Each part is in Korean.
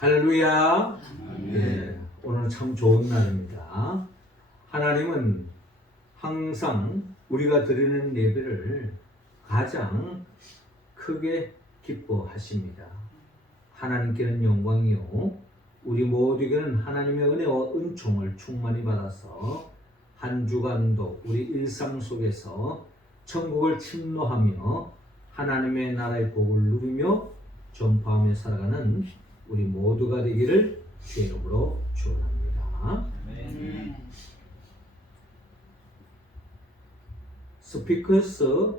할렐루야. 예, 오늘 참 좋은 날입니다. 하나님은 항상 우리가 드리는 예배를 가장 크게 기뻐하십니다. 하나님께는 영광이요, 우리 모두에게는 하나님의 은혜와 은총을 충만히 받아서 한 주간도 우리 일상 속에서 천국을 침노하며 하나님의 나라의 복을 누리며 전파하며 살아가는 우리 모두가 되기를 주의 이름으로 축원합니다. 스피커스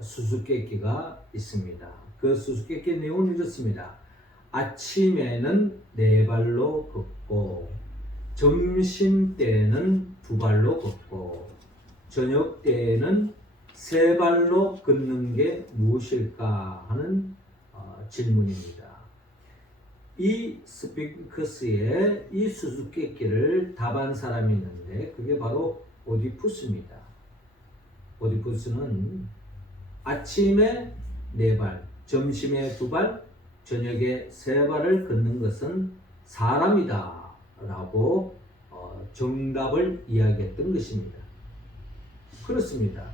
수수께끼가 있습니다. 그 수수께끼 내용은 이렇습니다. 아침에는 네 발로 걷고, 점심 때에는 두 발로 걷고, 저녁 때에는 세 발로 걷는 게 무엇일까 하는 질문입니다. 이 스핑크스의 이 수수께끼를 답한 사람이 있는데 그게 바로 오디푸스입니다. 오디푸스는 아침에 네 발, 점심에 두 발, 저녁에 세 발을 걷는 것은 사람이다 라고 정답을 이야기했던 것입니다. 그렇습니다.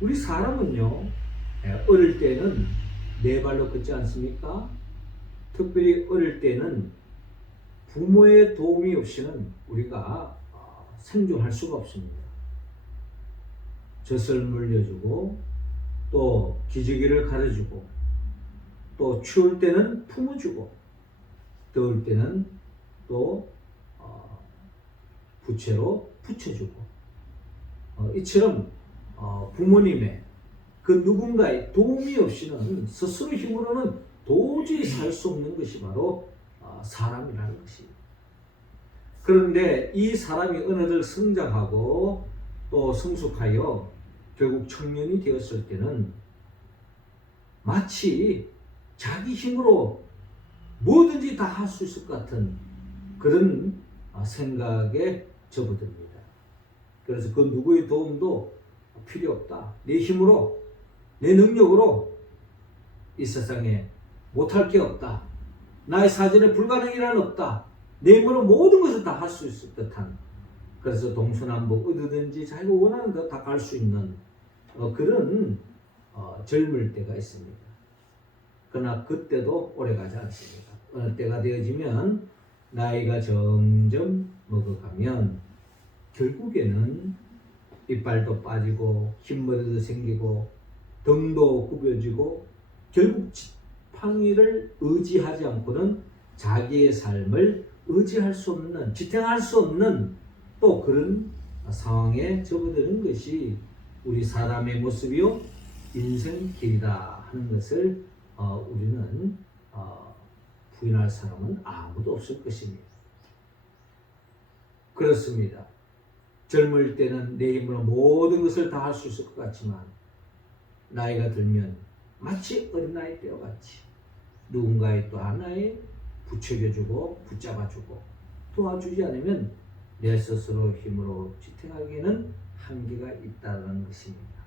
우리 사람은요, 어릴 때는 네 발로 걷지 않습니까? 특별히 어릴 때는 부모의 도움이 없이는 우리가 생존할 수가 없습니다. 젖을 물려주고, 또 기저귀를 갈아주고, 또 추울 때는 품어주고, 더울 때는 또 부채로 붙여주고, 이처럼 부모님의 그 누군가의 도움이 없이는 스스로 힘으로는 도저히 살 수 없는 것이 바로 사람이라는 것입니다. 그런데 이 사람이 어느덧 성장하고 또 성숙하여 결국 청년이 되었을 때는 마치 자기 힘으로 뭐든지 다 할 수 있을 것 같은 그런 생각에 접어듭니다. 그래서 그 누구의 도움도 필요 없다. 내 힘으로, 내 능력으로 이 세상에 못할 게 없다. 나의 사전에 불가능이란 없다. 내 힘으로 모든 것을 다 할 수 있을 듯한, 그래서 동서남북 어디든지 자기가 원하는 것 다 갈 수 있는 그런 젊을 때가 있습니다. 그러나 그때도 오래가지 않습니다. 어느 때가 되어지면 나이가 점점 먹어가면 결국에는 이빨도 빠지고 흰머리도 생기고 등도 굽어지고, 결국 지팡이를 의지하지 않고는 자기의 삶을 의지할 수 없는, 지탱할 수 없는 또 그런 상황에 접어드는 것이 우리 사람의 모습이요, 인생길이다 하는 것을 우리는 부인할 사람은 아무도 없을 것입니다. 그렇습니다. 젊을 때는 내 힘으로 모든 것을 다 할 수 있을 것 같지만 나이가 들면 마치 어린아이 때와 같이 누군가의 또 하나에 부추겨주고 붙잡아주고 도와주지 않으면 내 스스로 힘으로 지탱하기에는 한계가 있다는 것입니다.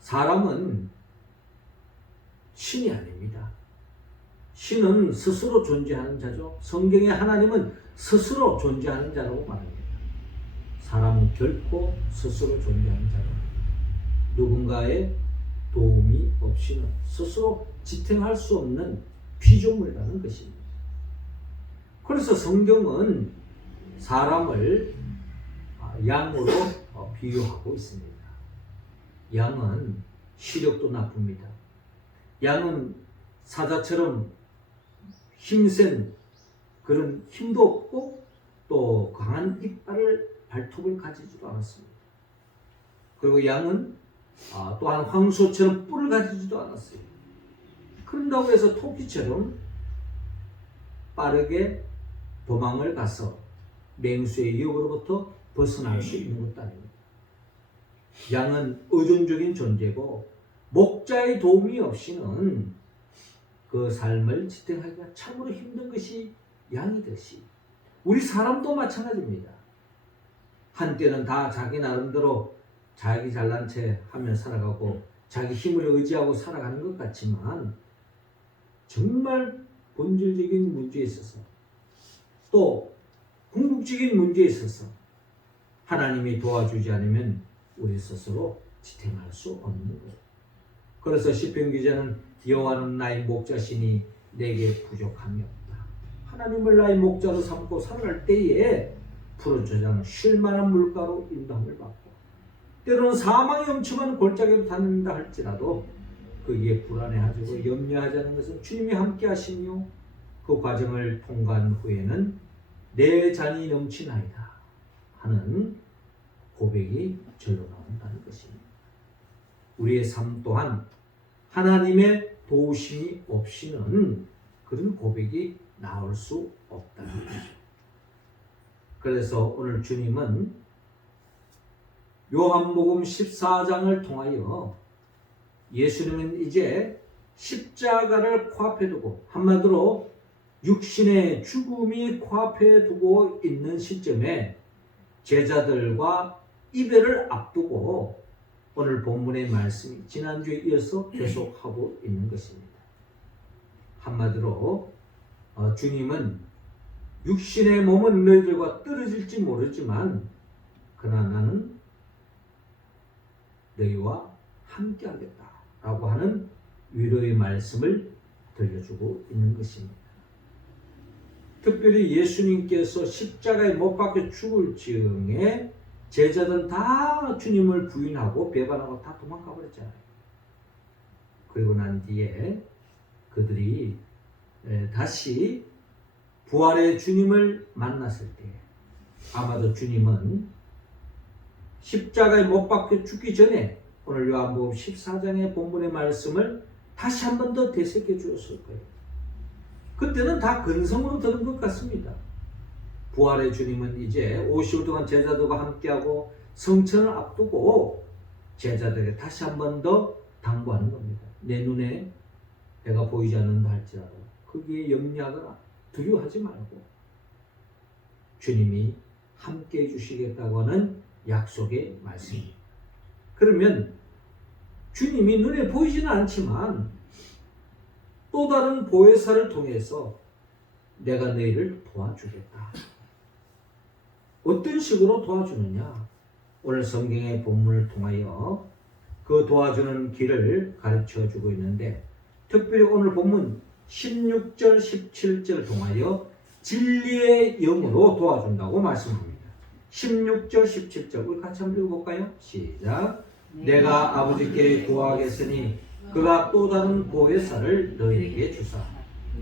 사람은 신이 아닙니다. 신은 스스로 존재하는 자죠. 성경의 하나님은 스스로 존재하는 자라고 말합니다. 사람은 결코 스스로 존재하는 자로, 누군가의 도움이 없이는 스스로 지탱할 수 없는 피조물이라는 것입니다. 그래서 성경은 사람을 양으로 비유하고 있습니다. 양은 시력도 나쁩니다. 양은 사자처럼 힘센 그런 힘도 없고 또 강한 이빨을, 발톱을 가지지도 않았습니다. 그리고 양은 또한 황소처럼 뿔을 가지지도 않았어요. 그런다고 해서 토끼처럼 빠르게 도망을 가서 맹수의 유혹으로부터 벗어날 수 있는 것도 아닙니다. 양은 의존적인 존재고 목자의 도움이 없이는 그 삶을 지탱하기가 참으로 힘든 것이 양이듯이 우리 사람도 마찬가지입니다. 한때는 다 자기 나름대로 자기 잘난 체 하며 살아가고 자기 힘을 의지하고 살아가는 것 같지만 정말 본질적인 문제에 있어서 또 궁극적인 문제에 있어서 하나님이 도와주지 않으면 우리 스스로 지탱할 수 없는 거예요. 그래서 시편 기자는 여호와는 나의 목자시니 내게 부족함이 없다. 하나님을 나의 목자로 삼고 살아갈 때에 푸른 초장 쉴 만한 물가로 인도함을 받고 때로는 사망의 엄청난 골짜기로 다닌다 할지라도 거기에 불안해하고 염려하지 않는 것은 주님이 함께 하시며 그 과정을 통과한 후에는 내 잔이 넘치나이다 하는 고백이 절로 나온다는 것입니다. 우리의 삶 또한 하나님의 도우심이 없이는 그런 고백이 나올 수 없다는 거죠. 그래서 오늘 주님은 요한복음 14장을 통하여 예수님은 이제 십자가를 코앞에 두고 한마디로 육신의 죽음이 코앞에 두고 있는 시점에 제자들과 이별을 앞두고 오늘 본문의 말씀이 지난주에 이어서 계속하고 있는 것입니다. 한마디로 주님은 육신의 몸은 너희들과 떨어질지 모르지만 그러나 나는 너희와 함께 하겠다라고 하는 위로의 말씀을 들려주고 있는 것입니다. 특별히 예수님께서 십자가에 못 박혀 죽을 즈음에 제자들은 다 주님을 부인하고 배반하고 다 도망가 버렸잖아요. 그리고 난 뒤에 그들이 다시 부활의 주님을 만났을 때 아마도 주님은 십자가에 못 박혀 죽기 전에 오늘 요한복음 14장의 본문의 말씀을 다시 한 번 더 되새겨 주었을 거예요. 그때는 다 근성으로 들은 것 같습니다. 부활의 주님은 이제 50일 동안 제자들과 함께하고 성천을 앞두고 제자들에게 다시 한 번 더 당부하는 겁니다. 내 눈에 내가 보이지 않는다 할지라도 거기에 염려하거나 두려워하지 말고 주님이 함께 해주시겠다고 하는 약속의 말씀입니다. 그러면 주님이 눈에 보이지는 않지만 또 다른 보혜사를 통해서 내가 너희를 도와주겠다. 어떤 식으로 도와주느냐? 오늘 성경의 본문을 통하여 그 도와주는 길을 가르쳐 주고 있는데 특별히 오늘 본문 16절 17절 통하여 진리의 영으로 도와준다고 말씀합니다. 16절 17절 우리 같이 한번 읽어볼까요? 시작. 내가 아버지께 구하겠으니 그가 또 다른 보혜사를 너희에게 주사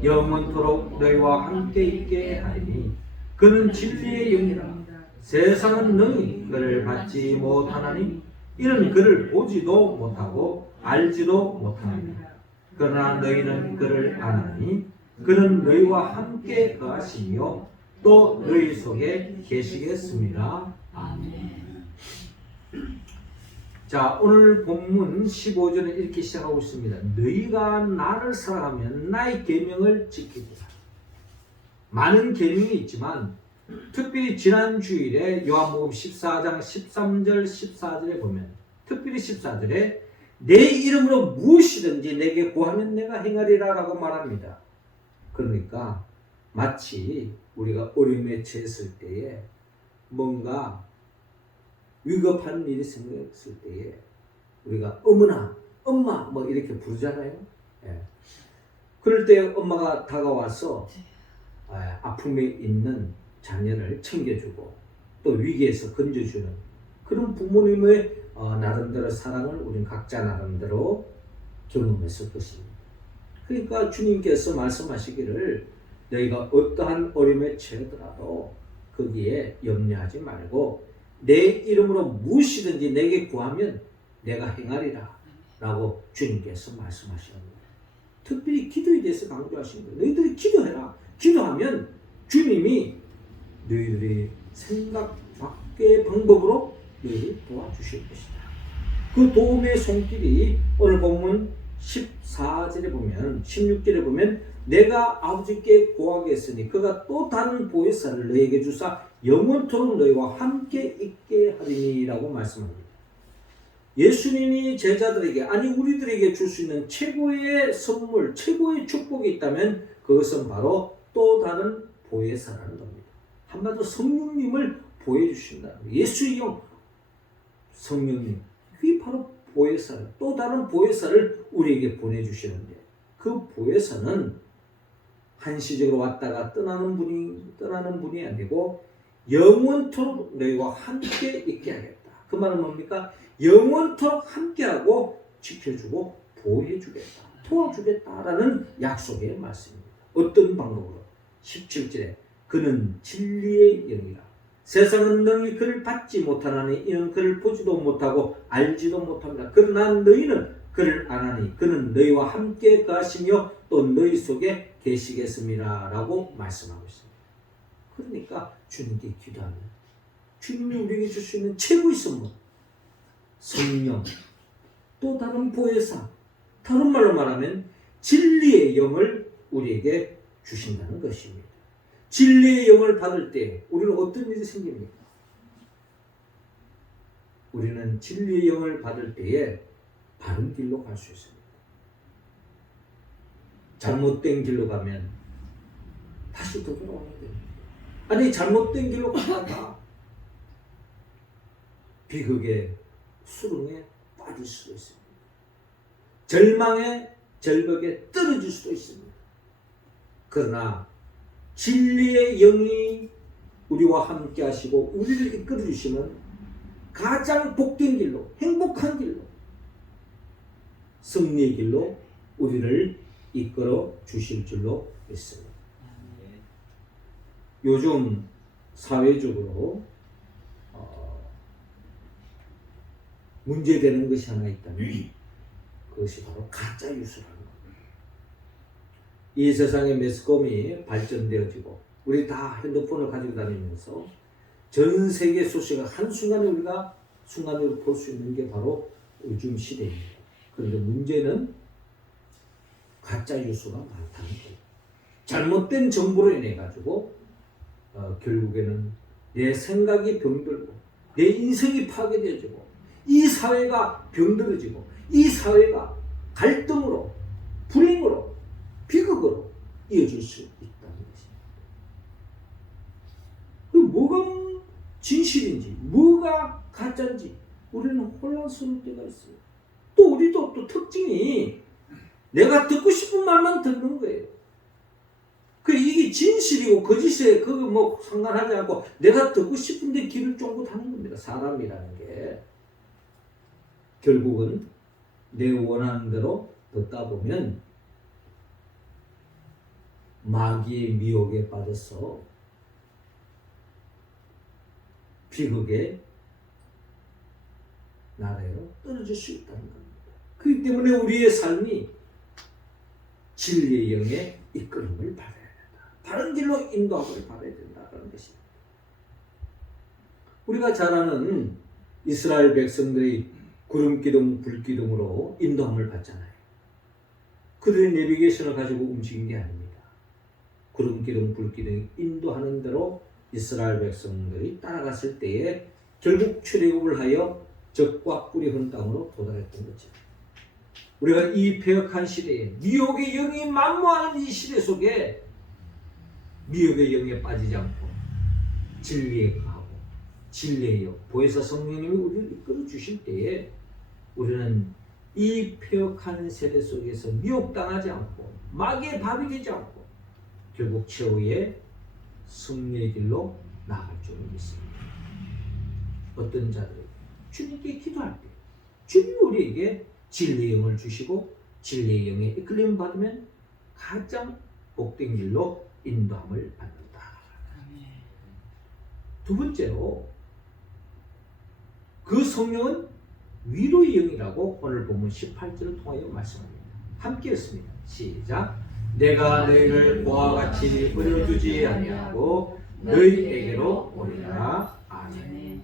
영원토록 너희와 함께 있게 하리니 그는 진리의 영이라. 세상은 능히 그를 받지 못하나니 이는 그를 보지도 못하고 알지도 못하느니라. 그러나 너희는 그를 아나니 그는 너희와 함께 거하시며 또 너희 속에 계시겠습니다. 아멘. 자, 오늘 본문 15절은 이렇게 시작하고 있습니다. 너희가 나를 사랑하면 나의 계명을 지키리라. 많은 계명이 있지만 특별히 지난 주일에 요한복음 14장 13절 14절에 보면 특별히 14절에 내 이름으로 무엇이든지 내게 구하면 내가 행하리라 라고 말합니다. 그러니까 마치 우리가 어려움에 처했을 때에 뭔가 위급한 일이 생겼을 때에 우리가 어머나 엄마 뭐 이렇게 부르잖아요. 예. 그럴 때 엄마가 다가와서 아픔에 있는 자녀를 챙겨주고 또 위기에서 건져주는 그런 부모님의 나름대로 사랑을 우리는 각자 나름대로 경험했을 것입니다. 그러니까 주님께서 말씀하시기를 너희가 어떠한 어려움에 처하더라도 거기에 염려하지 말고 내 이름으로 무엇이든지 내게 구하면 내가 행하리라 라고 주님께서 말씀하십니다. 특별히 기도에 대해서 강조하신 거예요. 너희들이 기도해라. 기도하면 주님이 너희들의 생각 밖의 방법으로 너희를 도와주실 것이다. 그 도움의 손길이 오늘 본문 14절에 보면 16절에 보면 내가 아버지께 구하겠으니 그가 또 다른 보혜사를 너희에게 주사 영원토록 너희와 함께 있게 하리니라고 말씀합니다. 예수님이 제자들에게, 아니 우리들에게 줄 수 있는 최고의 선물, 최고의 축복이 있다면 그것은 바로 또 다른 보혜사라는 겁니다. 한마디로 성령님을 보여주신다는 거예요. 예수의 영, 성령님, 그게 바로 보혜사를, 또 다른 보혜사를 우리에게 보내주시는데, 그 보혜사는 한시적으로 왔다가 떠나는 분이 아니고 영원토록 너희와 함께 있게 하겠다. 그 말은 뭡니까? 영원토록 함께하고 지켜주고 보호해주겠다, 도와주겠다라는 약속의 말씀입니다. 어떤 방법으로? 17절에 그는 진리의 영이라. 세상은 너희 그를 받지 못하나니 이는 그를 보지도 못하고 알지도 못합니다. 그러나 너희는 그를 아나니 그는 너희와 함께 가시며 또 너희 속에 계시겠습니다 라고 말씀하고 있습니다. 그러니까 주님께 기도하면 주님이 우리에게 줄 수 있는 최고의 선물, 성령, 또 다른 보혜사, 다른 말로 말하면 진리의 영을 우리에게 주신다는 것입니다. 진리의 영을 받을 때 우리는 어떤 일이 생깁니까? 우리는 진리의 영을 받을 때에 바른 길로 갈 수 있습니다. 잘못된 길로 가면 다시 되돌아오면 됩니다. 아니 잘못된 길로 가다가 비극의 수렁에 빠질 수도 있습니다. 절망의 절벽에 떨어질 수도 있습니다. 그러나 진리의 영이 우리와 함께 하시고 우리를 이끌어 주시면 가장 복된 길로, 행복한 길로, 승리의 길로 우리를 이끌어 주실 줄로 믿습니다. 요즘 사회적으로 문제되는 것이 하나 있다면 그것이 바로 가짜 뉴스라는 겁니다. 이 세상의 매스컴이 발전되어지고 우리 다 핸드폰을 가지고 다니면서 전 세계 소식을 한순간에 우리가 순간적으로 볼 수 있는 게 바로 요즘 시대입니다. 그런데 문제는 가짜 뉴스가 많다는 거예요. 잘못된 정보로 인해 가지고 결국에는 내 생각이 병들고 내 인생이 파괴되어지고 이 사회가 병들어지고 이 사회가 갈등으로, 불행으로, 비극으로 이어질 수 있다는 것입니다. 뭐가 진실인지 뭐가 가짜인지 우리는 혼란스러울 때가 있어요. 또 우리도 또 특징이 내가 듣고 싶은 말만 듣는 거예요. 이게 진실이고 거짓에 그거 뭐 상관하지 않고 내가 듣고 싶은데 귀를 쫑긋 하는 겁니다. 사람이라는 게. 결국은 내 원하는 대로 듣다 보면 마귀의 미혹에 빠져서 비극의 나라로 떨어질 수 있다는 겁니다. 그렇기 때문에 우리의 삶이 진리의 영의 이끌림을 받아야 된다. 바른 길로 인도함을 받아야 된다는 것입니다. 우리가 잘 아는 이스라엘 백성들이 구름기둥, 불기둥으로 인도함을 받잖아요. 그들의 내비게이션을 가지고 움직인 게 아닙니다. 구름기둥, 불기둥이 인도하는 대로 이스라엘 백성들이 따라갔을 때에 결국 출애굽을 하여 적과 꿀이 흐른 땅으로 도달했던 거죠. 우리가 이 폐역한 시대에 미혹의 영이 만무하는 이 시대 속에 미혹의 영에 빠지지 않고 진리에 가고 진리의 영, 보혜사 성령님이 우리를 이끌어 주실 때에 우리는 이 폐역한 세대 속에서 미혹당하지 않고 마귀의 밥이 되지 않고 결국 최후의 승리의 길로 나아갈 줄 믿습니다. 어떤 자들에게 주님께 기도할 때 주님이 우리에게 진리의 영을 주시고 진리의 영에 이끌림 받으면 가장 복된 길로 인도함을 받는다. 두 번째로 그 성령은 위로의 영이라고 오늘 본문 18절을 통하여 말씀합니다. 함께 했습니다. 시작. 내가 너희를 고와 같이 버려두지 아니하고 너희에게로 오리라. 아멘.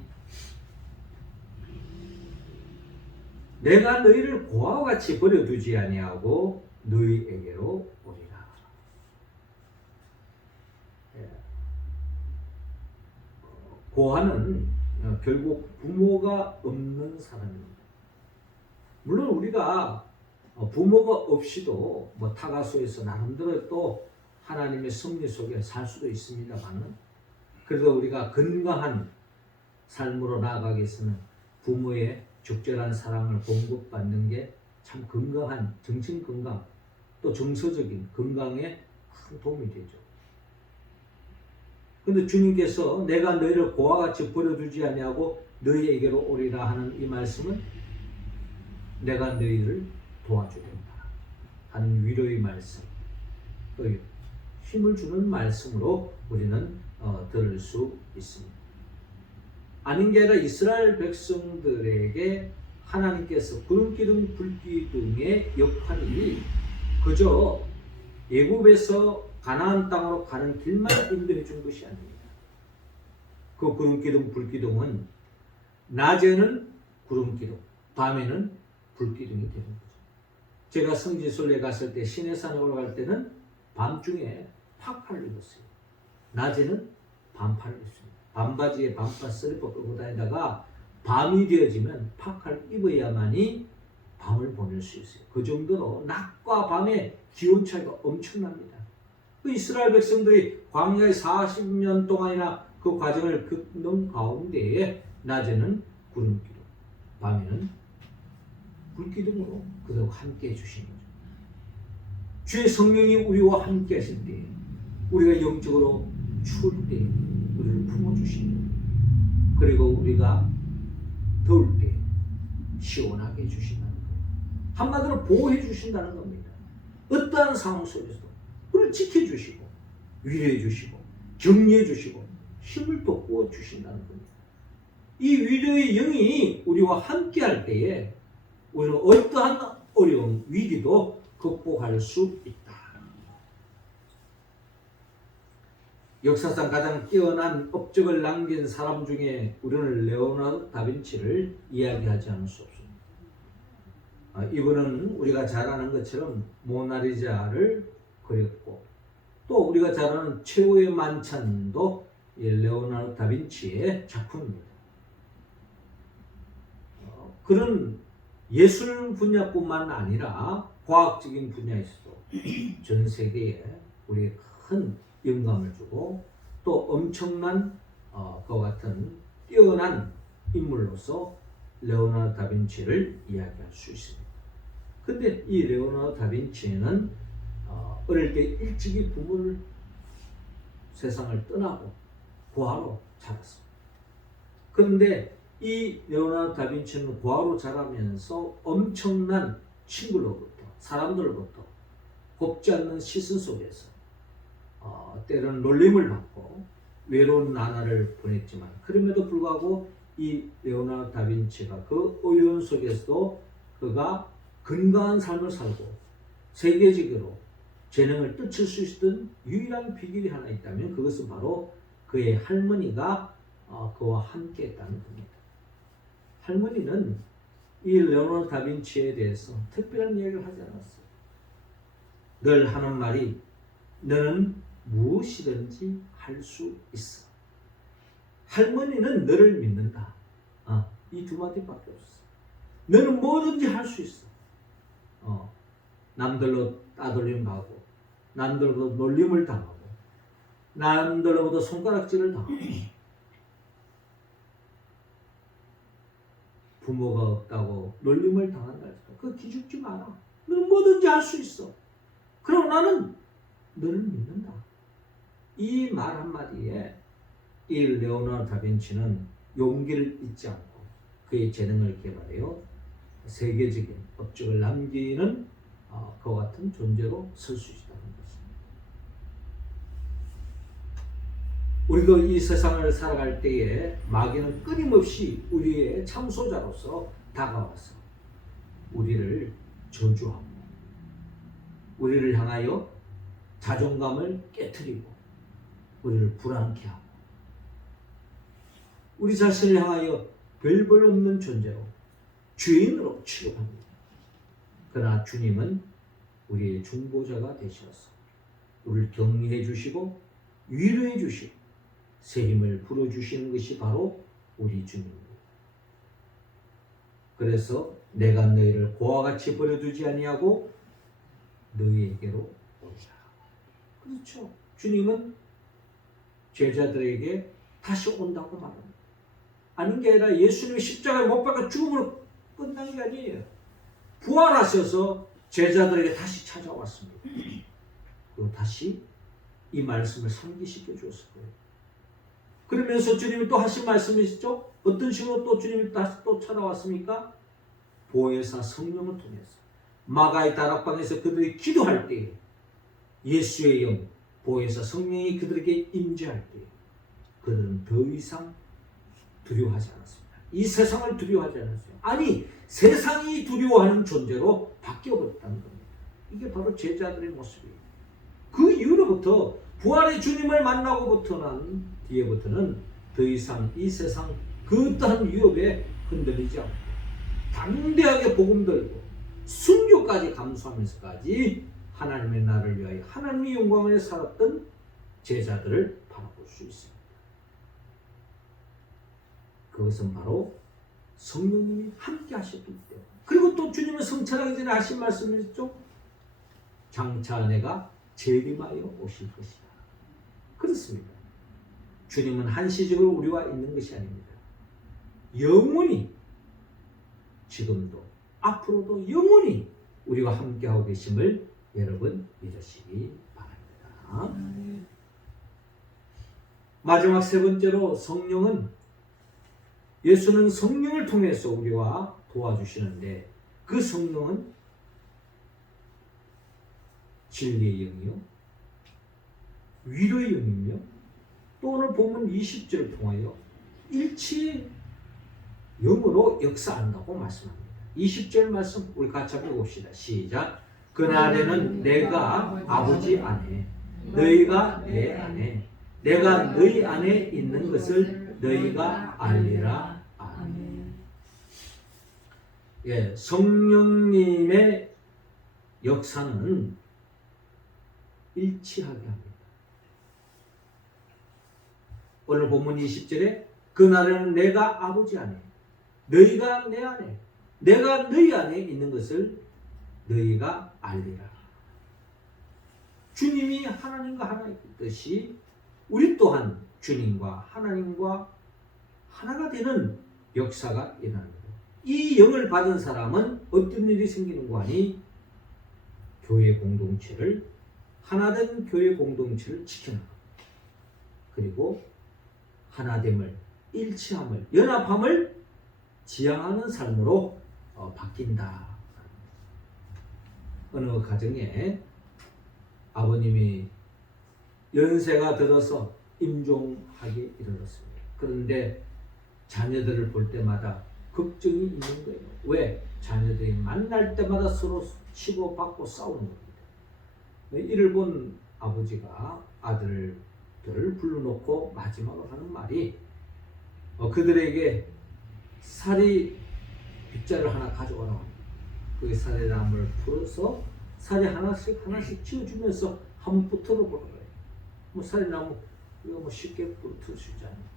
내가 너희를 고와 같이 버려두지 아니하고 너희에게로 오리라. 고아는 결국 부모가 없는 사람입니다. 물론 우리가 부모가 없이도 뭐 타가소에서 나름대로 또 하나님의 섭리 속에 살 수도 있습니다만은, 그래도 우리가 건강한 삶으로 나아가기 위해서는 부모의 적절한 사랑을 공급받는 게 참 건강한 정신 건강, 또 정서적인 건강에 큰 도움이 되죠. 근데 주님께서 내가 너희를 고와 같이 버려두지 아니하고 너희에게로 오리라 하는 이 말씀은 내가 너희를 도와주겠다 하는 위로의 말씀, 그 힘을 주는 말씀으로 우리는 들을 수 있습니다. 아닌 게 아니라 이스라엘 백성들에게 하나님께서 구름기둥 불기둥의 역할이 그저 애굽에서 가나안 땅으로 가는 길만 인도해 준 것이 아닙니다. 그 구름기둥 불기둥은 낮에는 구름기둥, 밤에는 불기둥이 되는 거죠. 제가 성지순례 갔을 때 시내산에 올라갈 때는 밤중에 파카를 입었어요. 낮에는 반팔을 입습니다. 반바지에 반팔 슬리퍼 끌고 다니다가 밤이 되어지면 파카를 입어야만이 밤을 보낼 수 있어요. 그 정도로 낮과 밤의 기온 차이가 엄청납니다. 그 이스라엘 백성들이 광야에 40년 동안이나 그 과정을 겪는 가운데에 낮에는 구름기둥, 밤에는 불기둥으로 그대로 함께 해주신 거죠. 주의 성령이 우리와 함께 하실 때, 우리가 영적으로 추울 때 우리를 품어주신 거예요. 그리고 우리가 더울 때 시원하게 해주신다는 거예요. 한마디로 보호해 주신다는 겁니다. 어떠한 상황 속에서도 우리를 지켜주시고 위로해 주시고 격려해 주시고 힘을 돋구어 주신다는 겁니다. 이 위로의 영이 우리와 함께 할 때에 우리는 어떠한 어려움, 위기도 극복할 수 있다. 역사상 가장 뛰어난 업적을 남긴 사람 중에 우리는 레오나르도 다빈치를 이야기하지 않을 수 없습니다. 이분은 우리가 잘 아는 것처럼 모나리자를 그렸고, 또 우리가 잘 아는 최후의 만찬도 레오나르도 다빈치의 작품입니다. 그런 예술 분야뿐만 아니라 과학적인 분야에서도 전 세계에 우리의 큰 영감을 주고 또 엄청난 그와 같은 뛰어난 인물로서 레오나르도 다빈치를 이야기할 수 있습니다. 근데 이 레오나르도 다빈치는 어릴 때 일찍이 부모를 세상을 떠나고 고아로 자랐습니다. 그런데 이 레오나르도 다빈치는 고아로 자라면서 엄청난 친구로부터, 사람들로부터 곱지 않는 시선 속에서 때로는 놀림을 받고 외로운 나날을 보냈지만, 그럼에도 불구하고 이 레오나르도 다빈치가 그 어려움 속에서도 그가 건강한 삶을 살고 세계적으로 재능을 떨칠 수 있었던 유일한 비결이 하나 있다면 그것은 바로 그의 할머니가 그와 함께 했다는 겁니다. 할머니는 이 레오나르도 다빈치에 대해서 특별한 이야기를 하지 않았어요. 늘 하는 말이 너는 무엇이든지 할 수 있어. 할머니는 너를 믿는다. 이 두 마디밖에 없어. 너는 뭐든지 할 수 있어. 남들로 따돌림 받고, 남들로부터 놀림을 당하고, 남들로부터 손가락질을 당하고, 부모가 없다고 놀림을 당한다 해서 그거 기죽지 마라. 너는 뭐든지 할 수 있어. 그럼 나는 너를 믿는다. 이 말 한마디에 이 레오나르도 다빈치는 용기를 잊지 않고 그의 재능을 개발하여 세계적인 업적을 남기는 그와 같은 존재로 설 수 있다는 것입니다. 우리도 이 세상을 살아갈 때에 마귀는 끊임없이 우리의 참소자로서 다가와서 우리를 저주하고 우리를 향하여 자존감을 깨트리고 우리를 불안케 하고 우리 자신을 향하여 별볼 없는 존재로 죄인으로 취급합니다. 그러나 주님은 우리의 중보자가 되셔서 우리를 격려해 주시고 위로해 주시고 새 힘을 불어주시는 것이 바로 우리 주님입니다. 그래서 내가 너희를 고와 같이 버려두지 아니하고 너희에게로 오리라. 그렇죠. 주님은 제자들에게 다시 온다고 말합니다. 아닌 게 아니라 예수님이 십자가에 못 박아 죽음으로 끝난 게 아니에요. 부활하셔서 제자들에게 다시 찾아왔습니다. 그리고 다시 이 말씀을 상기시켜 주었을 거예요. 그러면서 주님이 또 하신 말씀이시죠? 어떤 식으로 또 주님이 다시 또 찾아왔습니까? 보혜사 성령을 통해서 마가의 다락방에서 그들이 기도할 때 예수의 영 보혜사 성령이 그들에게 임재할 때 그들은 더 이상 두려워하지 않았습니다. 이 세상을 두려워하지 않았어요. 아니, 세상이 두려워하는 존재로 바뀌어버렸다는 겁니다. 이게 바로 제자들의 모습이에요. 그 이후로부터 부활의 주님을 만나고부터는 뒤에부터는 더 이상 이 세상 그 어떠한 위협에 흔들리지 않고 담대하게 복음 들고 순교까지 감수하면서까지 하나님의 나라를 위하여 하나님의 영광을 살았던 제자들을 바라볼 수 있습니다. 그것은 바로 성령님이 함께 하셨기 때문에. 그리고 또 주님은 성찬하기 전에 하신 말씀이 있죠. 장차 내가 재림하여 오실 것이다. 그렇습니다. 주님은 한시적으로 우리와 있는 것이 아닙니다. 영원히 지금도 앞으로도 영원히 우리와 함께하고 계심을 여러분 믿으시기 바랍니다. 마지막 세 번째로 예수는 성령을 통해서 우리와 도와주시는데 그 성령은 진리의 영이요 위로의 영이며 또 오늘 본문 20절을 통하여 일치의 영으로 역사한다고 말씀합니다. 20절 말씀 우리 같이 한번 봅시다. 시작. 그날에는 내가 아버지 안에 너희가 내 안에 내가 너희 안에 있는 것을 너희가 알리라. 아멘. 예, 성령님의 역사는 일치하게 합니다. 오늘 본문 20절에 그날에는 내가 아버지 안에 너희가 내 안에 내가 너희 안에 있는 것을 너희가 알리라. 주님이 하나님과 하나 있듯이 우리 또한 주님과 하나님과 하나가 되는 역사가 일어납니다. 이 영을 받은 사람은 어떤 일이 생기는 거 아니? 교회 공동체를 하나된 교회 공동체를 지켜나갑니다. 그리고 하나됨을, 일치함을, 연합함을 지향하는 삶으로 바뀐다. 어느 가정에 아버님이 연세가 들어서 임종하기 이르렀습니다. 그런데 자녀들을 볼 때마다 걱정이 있는 거예요. 왜? 자녀들이 만날 때마다 서로 치고받고 싸우는 겁니다. 이를 본 아버지가 아들들을 불러놓고 마지막으로 하는 말이 그들에게 사리 빗자를 하나 가져오라 합니다. 그 사리나무를 풀어서 사리 하나씩 지어주면서 한번 붙들어 보는 거예요. 뭐 사리나무 이거 뭐 쉽게 붙을 수 있잖아요.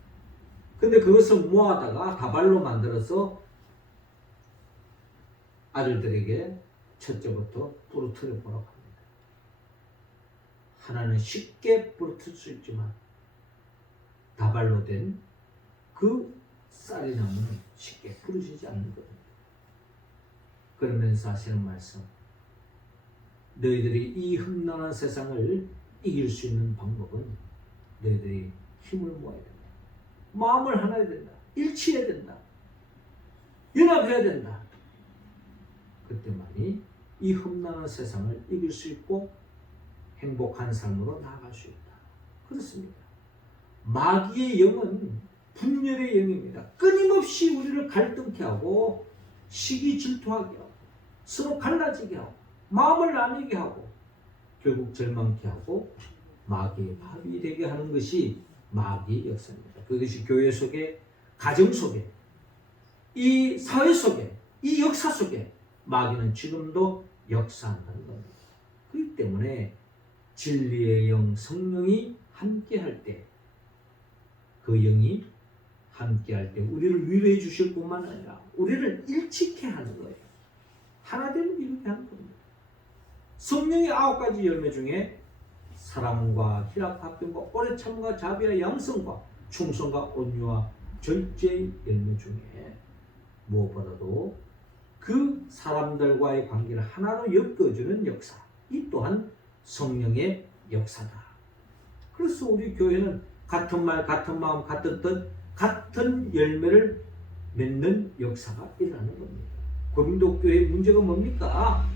근데 그것을 모아다가 다발로 만들어서 아들들에게 첫째부터 부러뜨려 보라고 합니다. 하나는 쉽게 부러뜨릴 수 있지만 다발로 된 그 쌀이나무는 쉽게 부러지지 않는 겁니다. 그러면서 하시는 말씀, 너희들이 이 흠난한 세상을 이길 수 있는 방법은 너희들이 힘을 모아야 된다. 마음을 하나 해야 된다. 일치해야 된다. 연합해야 된다. 그때만이 이 흠난한 세상을 이길 수 있고 행복한 삶으로 나아갈 수 있다. 그렇습니다. 마귀의 영은 분열의 영입니다. 끊임없이 우리를 갈등케 하고 시기 질투하게 하고 서로 갈라지게 하고 마음을 나뉘게 하고 결국 절망케 하고 마귀의 밥이 되게 하는 것이 마귀의 역사입니다. 그것이 교회 속에, 가정 속에, 이 사회 속에, 이 역사 속에 마귀는 지금도 역사한다는 겁니다. 그렇기 때문에 진리의 영 성령이 함께할 때, 그 영이 함께할 때 우리를 위로해 주실 뿐만 아니라 우리를 일치케 하는 거예요. 하나됨을 이루게 하는 겁니다. 성령의 9가지 열매 중에 사랑과 희락, 화평과 오래 참과 자비와 양성과 충성과 온유와 절제의 열매 중에 무엇보다도 그 사람들과의 관계를 하나로 엮어주는 역사, 이 또한 성령의 역사다. 그래서 우리 교회는 같은 말, 같은 마음, 같은 뜻, 같은 열매를 맺는 역사가 일어나는 겁니다. 고린도 교회의 문제가 뭡니까?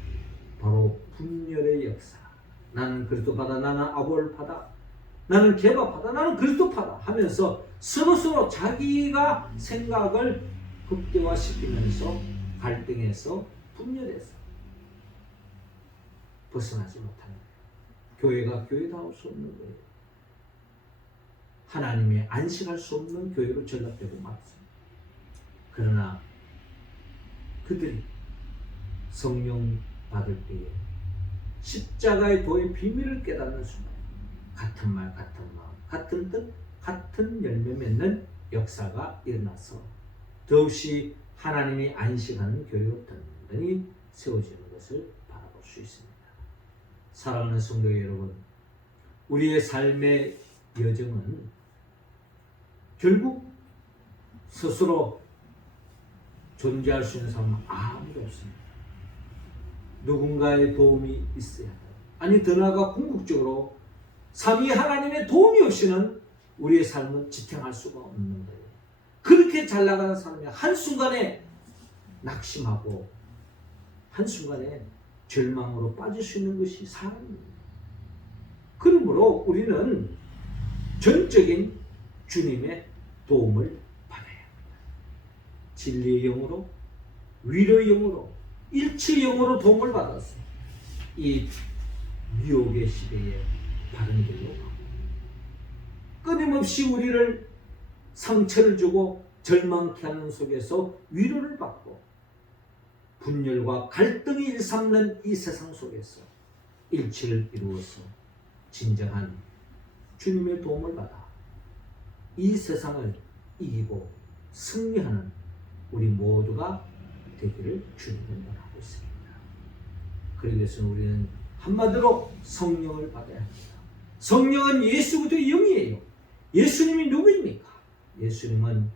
바로 분열의 역사. 나는 그리스도파다, 나는 아볼파다, 나는 게바파다, 나는 그리스도파다 하면서 서로서로 자기가 생각을 극대화시키면서 갈등해서 분열해서 벗어나지 못하는 거예요. 교회가 교회다울 수 없는 거예요. 하나님이 안식할 수 없는 교회로 전락되고 말았습니다. 그러나 그들이 성령 받을 때에 십자가의 도의 비밀을 깨닫는 순간 같은 말, 같은 마음, 같은 뜻, 같은 열매 맺는 역사가 일어나서 더없이 하나님이 안식하는 교회로 든든히 세워지는 것을 바라볼 수 있습니다. 사랑하는 성도 여러분, 우리의 삶의 여정은 결국 스스로 존재할 수 있는 사람은 아무도 없습니다. 누군가의 도움이 있어야 해요. 아니 더 나아가 궁극적으로 삼위 하나님의 도움이 없이는 우리의 삶은 지탱할 수가 없는 거예요. 그렇게 잘 나가는 사람이 한순간에 낙심하고 한순간에 절망으로 빠질 수 있는 것이 사람입니다. 그러므로 우리는 전적인 주님의 도움을 받아야 합니다. 진리의 영으로, 위로의 영으로, 일치의 영으로 도움을 받아서 이 미혹의 시대에 바른 길로 가고 끊임없이 우리를 상처를 주고 절망케 하는 속에서 위로를 받고 분열과 갈등이 일삼는 이 세상 속에서 일치를 이루어서 진정한 주님의 도움을 받아 이 세상을 이기고 승리하는 우리 모두가 되기를 주님은 원하고 있습니다. 그러기 위해서 우리는 한마디로 성령을 받아야 합니다. 성령은 예수 그리스도의 영이에요. 예수님이 누구입니까? 예수님은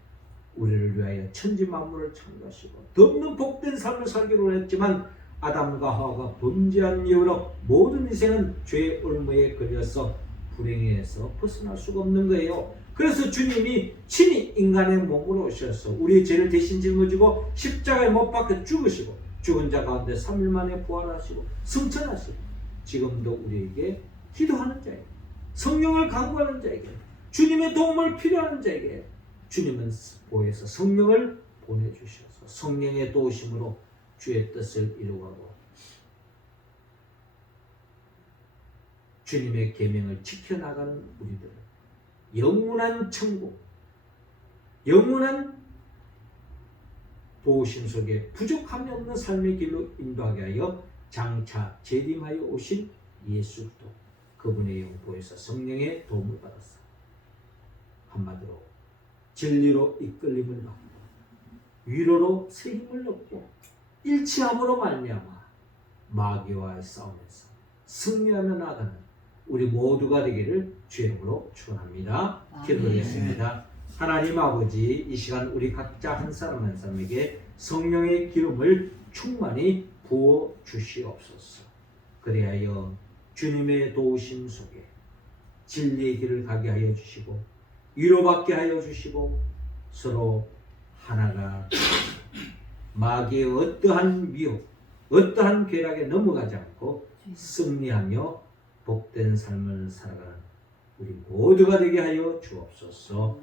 우리를 위하여 천지 만물을 창조하시고 덮는 복된 삶을 살기로 원했지만 아담과 하와가 범죄한 이후로 모든 인생은 죄의 올무에 걸려서 불행해서 벗어날 수가 없는 거예요. 그래서 주님이 친히 인간의 몸으로 오셔서 우리의 죄를 대신 짊어지고 십자가에 못 박혀 죽으시고 죽은 자 가운데 3일 만에 부활하시고 승천하시고 지금도 우리에게 기도하는 자에게 성령을 간구하는 자에게 주님의 도움을 필요하는 자에게 주님은 보혜사 성령을 보내주셔서 성령의 도우심으로 주의 뜻을 이루어가고 주님의 계명을 지켜나가는 우리들 영원한 천국, 영원한 도우심 속에 부족함이 없는 삶의 길로 인도하게 하여 장차 재림하여 오신 예수 그리스도 그분의 영보에서 성령의 도움을 받았어. 한마디로 진리로 이끌림을 받고 위로로 새 힘을 얻고 일치함으로 말미암아 마귀와의 싸움에서 승리하며 나가는 우리 모두가 되기를 주의 이름으로 축원합니다. 기도드리겠습니다. 하나님 아버지, 이 시간 우리 각자 한 사람 한 사람에게 성령의 기름을 충만히 부어 주시옵소서. 그리하여 주님의 도우심 속에 진리의 길을 가게 하여 주시고 위로받게 하여 주시고 서로 하나가 마귀의 어떠한 미혹, 어떠한 괴락에 넘어가지 않고 승리하며 복된 삶을 살아가는 우리 모두가 되게 하여 주옵소서.